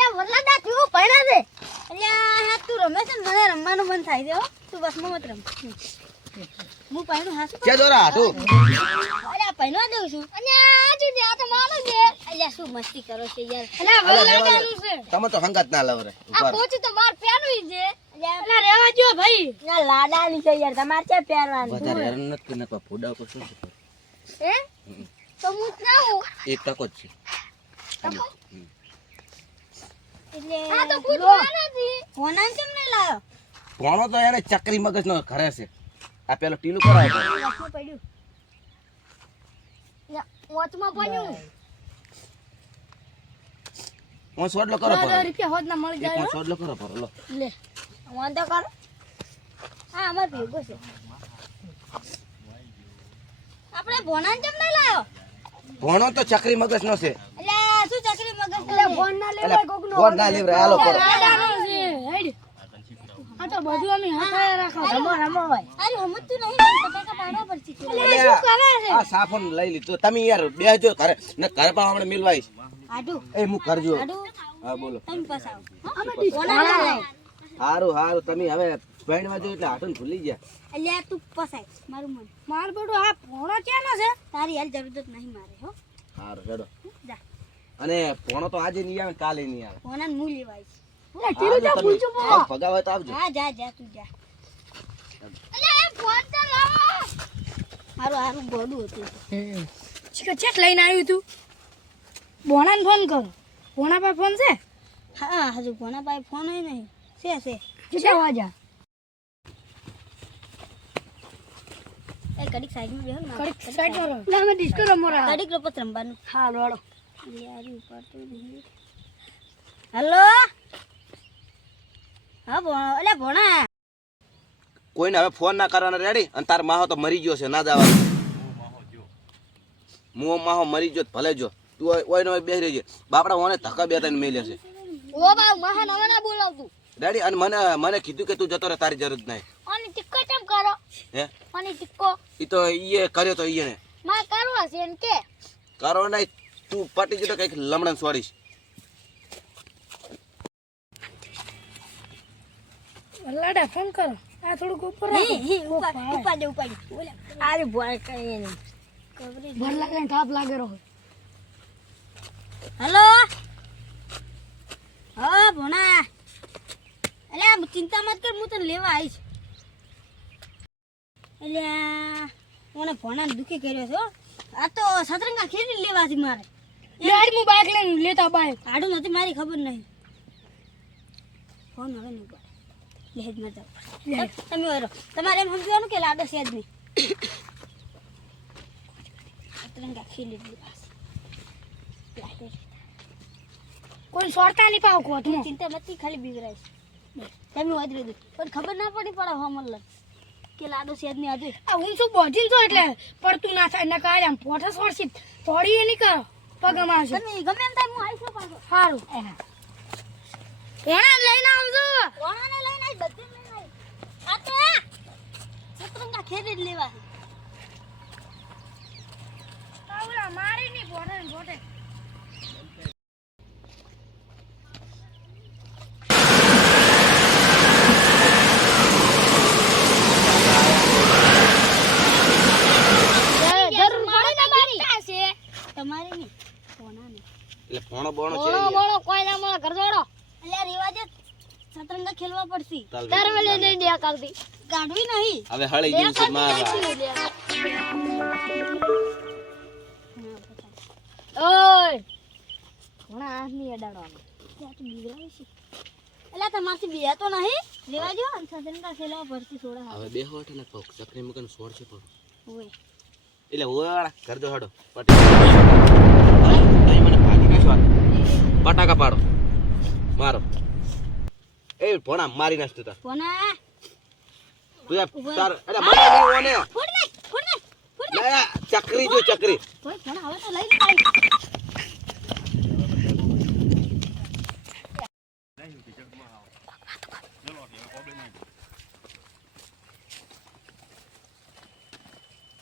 અલ્યા વરલાદા તું ભણ્યા છે અલ્યા હા તું રમે છે મને રમવાનું મન થાય છે હો તું બસ મત રમ હું પાઈનું હાસુ કે દોરા તું અલ્યા પાઈનો દઉં છું અલ્યા આજુ દે આ તો મારો છે અલ્યા શું મસ્તી કરો છો યાર અલ્યા વરલાદાનું છે તમે તો હંગાત ના લાવરે આ પોચી તો માર પેરવી છે અલ્યા રેવા જો ભાઈ ના લાડાની છે યાર તમાર છે પહેરવાની વધારે હેરાન નથી ને કોઈ ફોડા પર શું હે તો હું ના હું એક ટકો જ છે એટલે આ તો પૂછવા નથી ફોનાન કેમ નહીં લાયો ભણો તો એને ચકરી મગજ નો ઘરે છે આ પેલો ટીલું કરાય વાચમાં પડ્યું વાચમાં પડ્યું હું સોડલો કરો પર રૂપિયા હોદ ના મળી જાય હું સોડલો કરો પર લો લે વાંધો કર હા અમાર ભેગો છે આપણે ભોનાન કેમ નહીં લાયો ભણો તો ચકરી મગજ નો છે એટલે શું ચકરી મગજ એટલે ફોન ના લેવાય કોકનો ફોન ના લેવરે હાલો કરો લાડાનો છે હેડ આ તો બધું અમે હસાય રાખો રમો રમો ભાઈ અરે હમતું નહીં ટકા પાડવા પડશે એટલે શું કરે છે આ સાફન લઈ લીધો તમે યાર બેહજો ઘરે ને ઘરે પા હમણે મિલવાઈશ આડુ એ હું કરજો આડુ હા બોલો તમે પસાવ અમે ફોના લાય હારું હારું તમે હવે ભણવા જો એટલે હાટન ભૂલી ગયા અલ્યા તું પસાય મારું મન માર બડો આ ભોણો કેનો છે તારી હાલ જરૂરત નહીં મારે હો હારું હેડો જા અને ભણો તો આજે નહીં આવે કાલે નહીં આવે ફોનાન હું લેવાય છે ટીલું જા પૂછો ભગાવે તો આવજો હા જા જા તું જા અલ્યા એ ફોન તો લાવો હારું ગોડું હતું ચીકા ચેક લઈને આવ્યું તું બોણાને ફોન કરો બોણા પાસે ફોન છે હા હજુ કોના પાસે ફોન હોય નહીં છે કેટલા વાગ્યા એ કડીક સાઈડમાં બેહો ને કડીક સાઈડ પર લે અમે ડિસ્કો રમો રા કડીક રપત રમવાનું હા લોડો યારી ઉપાડતો નહીં હેલો હા અલ્યા ભોણા કોઈને હવે ફોન ના કરવાના રેડી અને તાર માહો તો મરી ગયો છે ના જવાનું મું માહો મરી ગયો ભલે જો તું ઓય નો બેહી રહેજે બાપડા ઓને ધક્કા બે તને મેલ્યા છે ઓ બા મહા નવા ના બોલાવતું રેડી અને મને કીધું કે તું જતો રહે તારી જરૂર નહીં અને ટિક્કો કેમ કરો હે અને ટિક્કો ઈ તો ઈએ કર્યો તો ઈને માં કરવા છે એમ કે કરો નહીં તું પટી જતો કઈક લમણન છોડીશ લાડા ફોન કરો આ થોડુંક ઉપર ઉપાડે બોલે આરે ભોય કઈ નહીં કવરી ભર લાગે થાપ લાગે રહો હેલો હા ભોણા અલ્યા ચિંતા મત કર હું તને લેવા આવીશ અલ્યા મને ભોણાને દુખી કર્યો છે હો. આ તો સતરંગા ખેડી લેવાથી મારે લેડ હું બાઇક લઈને લેતા બાઇક આડું નથી મારી ખબર નહીં ફોન હવે નહીં પડે લેજ માં જાવ તમે ઓરો તમારે એમ સમજવાનું કે લાડો છે જ નહીં સતરંગા ખેડી લેવા કોઈ સોરતા નહીં પાવ કોટ નો ચિંતા મત ખાલી બીવરાઈશ તમે વાદરી દો પણ ખબર ના પડી પડે હમલ કે લાડો સેજ ની આજે આ હું શું બોજીન છો એટલે પડતું ના થાય ના કાય આમ પોઠા સોરસી થોડી એ નહીં કરો પગમાં આવશે તમે ગમે એમ થાય હું આવીશ પાછો સારું એના લઈને આવજો કોણાને લઈને આવી બધે લઈને આવી આ તો સતરંગા ખેડી જ લેવા આવડા મારી ની પોઠે પોઠે તમારી ની કોણાને એટલે ફોણો બોણો છે બોલો કોઈ ના મળે ઘર જોડો અલ્યા રિવાજે સતરંગા ખેલવા પડશે તારે લઈને દે કાલથી ગાડવી નહીં હવે હળી ગયું છે મારવા ઓય કોણા આંખ ની અડાડવાનો ત્યાં તો બીવરાય છે અલ્યા તમારથી બે તો નહીં રિવાજો સતરંગા ખેલવા પડશે થોડા હવે બે હોઠ ને પગ ચકરી મગન સોડ છે પણ ઓય એટલે ઓવાળા કરજો હડો પટી અહીં મને ભાગી નાખો પટાકા પાડો મારો એ ભોણા મારી નાખતો તાર કોના તું તાર અરે મને નહીં ઓને ફોડ નાખ ના ચકરી જો ચકરી કોઈ કોના હવે તો લઈ આવી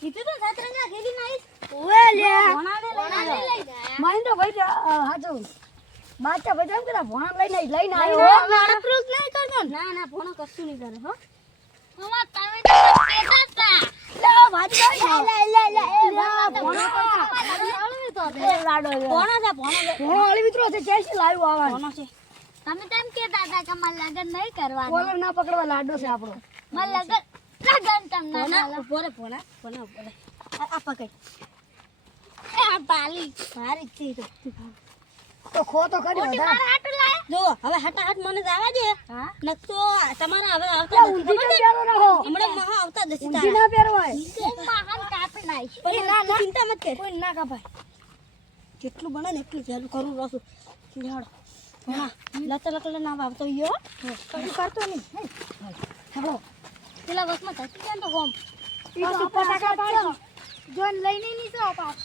કીધું તો સતરંગા ખેલી નાઈસ ઓએ લ્યા કોણાને લઈ ગયા માઈન્ડો ભાઈ હાજો બાદશાહ બજાવ કે ભોણા લઈને લઈને આવ્યો આવ્યો. હવે અડપરૂપ નહીં કરતો ને. ના ના ભણો કશું નહીં કરે હો મામા તમે તો કેતા હતા લે ભાજી ભણો છે ભોણો અળી મિત્રો છે ક્યાંથી લાવ્યો આવવાનું ભણો છે તમે તેમ કેતા હતા કે મારે લગન નહીં કરવાનું કોલર ના પકડવા લાડો છે આપણો મારે લગન તમને ના પોરે પોરા પોરા પોરે આ પકડ એ આ પાલી ભારી છે તો ખો તો કરી મોટી વધારે. મારા હાટુ લાય જો હવે હટાહટ મને જવા દે હા નકતો તમારા હવે આવતા ત્યાં નથી. ઊંધી ના પહેરો રહો હમણાં મહા આવતા જશે ઊંધી તારા ના પહેરવાય મહાન કાપી નાખીશ એ ના, ના. ચિંતા મત કર કોઈ ના કાપાય જેટલું બને ને એટલું ચાલુ કરું રસું લેવડો હા લતા લકડા ના વાવતો યો કશું કરતો નહીં હેડો પેલા બસમાં ધસી જાય ને તો હોમ ઈ તો ઉપર ટાકા પાડો જોન લઈને નહીં તો પાસ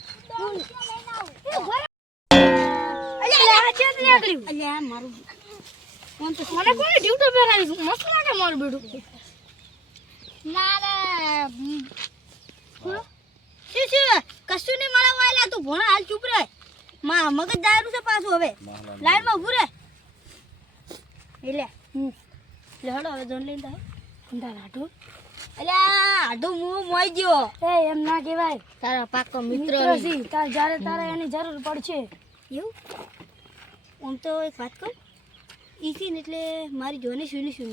અલ્યા આ ચેત નીકળ્યું અલ્યા મારું કોણ તો મને કોને ડ્યુટી પહેરાવી મસ્ત લાગે મારું બેડું ના રે શું કશું નહીં મળે વાયલા તું ભણા હાલ ચૂપ રહે મગજ દારૂ છે પાછું હવે લાઈનમાં ઊભું રહે એટલે લે હડો હવે જોન લઈને થાય અંધાર હાટો અલ્યા આડું મું મોઈ ગયો એ એમ ના કહેવાય તારા પાકો મિત્ર મિત્ર છી તાર જ્યારે તારે એની જરૂર પડશે એવું આમ તો એક વાત કહું ઈસી ને એટલે મારી જોને સુની છે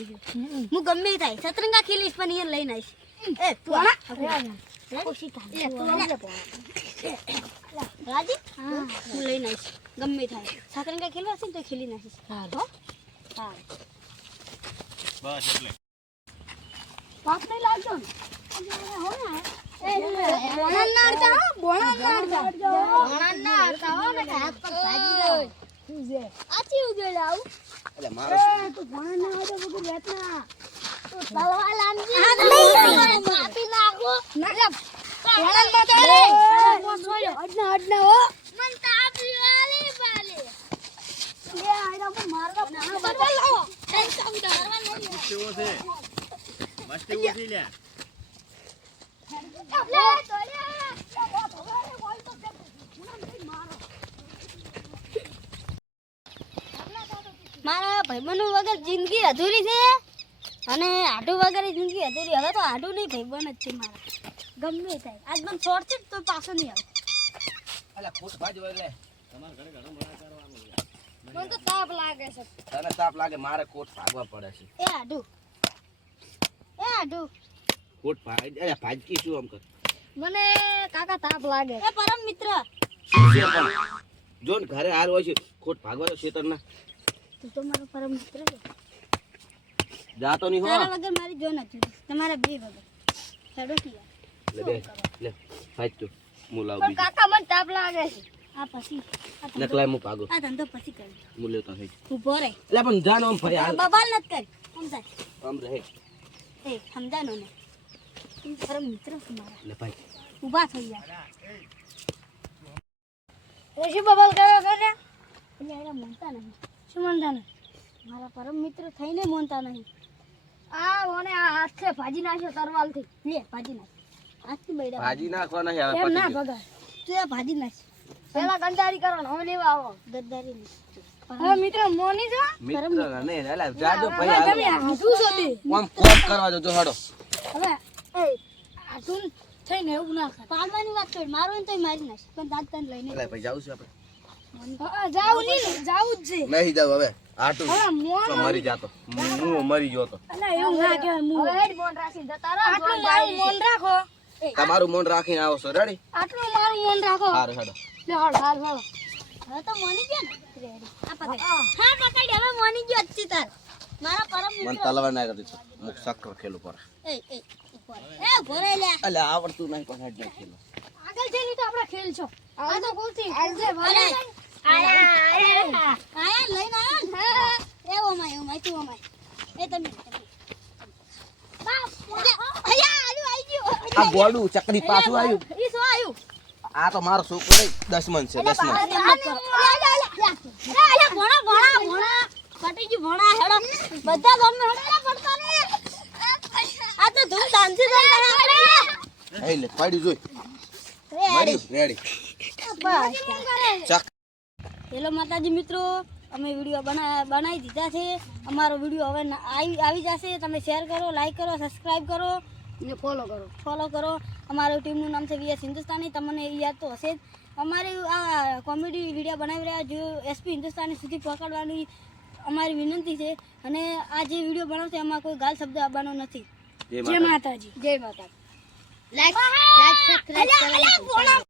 હું ગમે તે થાય સતરંગા ખેલીશ પણ અહીંયા લઈને આવીશ એ તું આ ખુશી થાય રાજી હું લઈને આવીશ ગમે થાય સતરંગા ખેલવા હશે ને તો ખેલી નાખીશ હો હા પાપ નહીં લાવજો ને શું છે એટલે મારો એ તું ભણા ના આવતો વગર રહેત ના અડના અડના હો એ આયરા પર મારવા બતાવો મારા ભાઈબંધ વગર જિંદગી અધૂરી છે અને આડું વગર જિંદગી અધૂરી હવે તો આડું નહીં ભાઈબંધ જ છે મારા ગમે થાય આજ મને છોડશે તો પાછો નહીં આવે એટલે ખુશ ભાજી એટલે મને તો તાપ લાગે છે તને તાપ લાગે મારે કોટ ભાગવા પડે છે એ આડું કોટ ભાગ અરે ભાજી શું આમ કર મને કાકા તાપ લાગે એ પરમ મિત્ર જો ને ઘરે હાર હોય છે કોટ ભાગવા તો ખેતર ના તું તો મારો પરમ મિત્ર છે જાતો નહીં હો તારા વગર મારી જો નથી તમારા બે વગર હેડો કિયા લે બે લે ભાઈ તું હું લાવ પણ બીજું કાકા મને તાપ લાગે છે આ પછી નકલાય હું ભાગો આ ધંધો પછી કરી હું લેતો થઈ ઊભો રહે એટલે પણ જાનો આમ ભાઈ હાલ બબાલ નત કરી સમજાય આમ રહે એ સમજાનો ને તું પરમ મિત્ર છે મારા લે ભાઈ ઊભા થઈ જા ઓછી બબલ કર્યો કે એટલે એના માનતા નહીં શું મનતા ને મારા પરમ મિત્ર થઈને માનતા નહીં આ ઓને આ હાથે ભાજી નાખ્યો તરવાલથી લે ભાજી નાખ આજથી બૈડા ભાજી નાખવા નહીં આવે એમ પતી ના ગયું. ભગાય તું આ ભાજી નાખ પેલા ગંધારી કરો ને હવે લેવા આવો ગદ્દારી નહીં હવે મિત્ર મોની જો મિત્ર ને એટલે જાજો ભાઈ હવે હાલ તમે હાથું છો બે આમ કોટ કરવા જો હાડો હવે એ હાથું થઈને એવું ના કર પાડવાની વાત કરી મારો ને તોય મારી નાખ પણ દાંત તને લઈને એટલે ભાઈ જાવું છે આપણે જાવું નહીં ને જાવું જ છે નહીં જાવ હવે આટું હવે મોન તો મરી જાતો હું મરી ગયો તો અલા એવું ના કહેવાય મું હવે મોન રાખી જતા રહો આટલું મારું મોન રાખો તમારું મન રાખીને આવો છો રેડી આટલું મારું મોન રાખો હારું હેડો લે હાલ હાલ હાલ હવે તો મોની ગયો ને રેડી આ પકડ હા પકડ હવે મોની ગયો અચ્છી તાર મારા પરમ મન મિત્ર તલવાર ના કરી મુખ સક્કર ખેલું પર ઉભો રહે લે એટલે આવડતું નહીં પણ હેડ નહીં ખેલું આગળ જઈને તો આપણે ખેલ છો આ તો બોલતી આજે અરે આયા લઈને આવ્યો ને એવો માય તું અમાય એ તમે બાપ આયા આલુ આવી ગયો આ ગોડું ચકરી પાછું આવ્યું ઈ શું આવ્યું આ તો મારો છોકરો નહીં 10 મન છે 10 મન ભણા કટી ગયું ભણા હેડો બધા ગામ હેડો પડતા ને આ તો ધૂમ ધામથી હે લે પાડી જોઈ મરી રેડી ચક હેલો માતાજી મિત્રો અમે વિડીયો બનાવી દીધા છે. અમારો વિડીયો હવે આવી જશે. તમે શેર કરો, લાઈક કરો, સબસ્ક્રાઈબ કરો ને ફોલો કરો. અમારું ટીમનું નામ છે VS હિન્દુસ્તાની. તમને યાદ તો હશે જ. અમારી આ કોમેડી વિડીયો બનાવી રહ્યા જો SP હિન્દુસ્તાની સુધી પહોંચાડવાની અમારી વિનંતી છે. અને આ જે વિડીયો બનાવશે એમાં કોઈ ગાલ શબ્દ આવવાનો નથી. જય માતાજી. લાઈક સબસ્ક્રાઇબ કરો.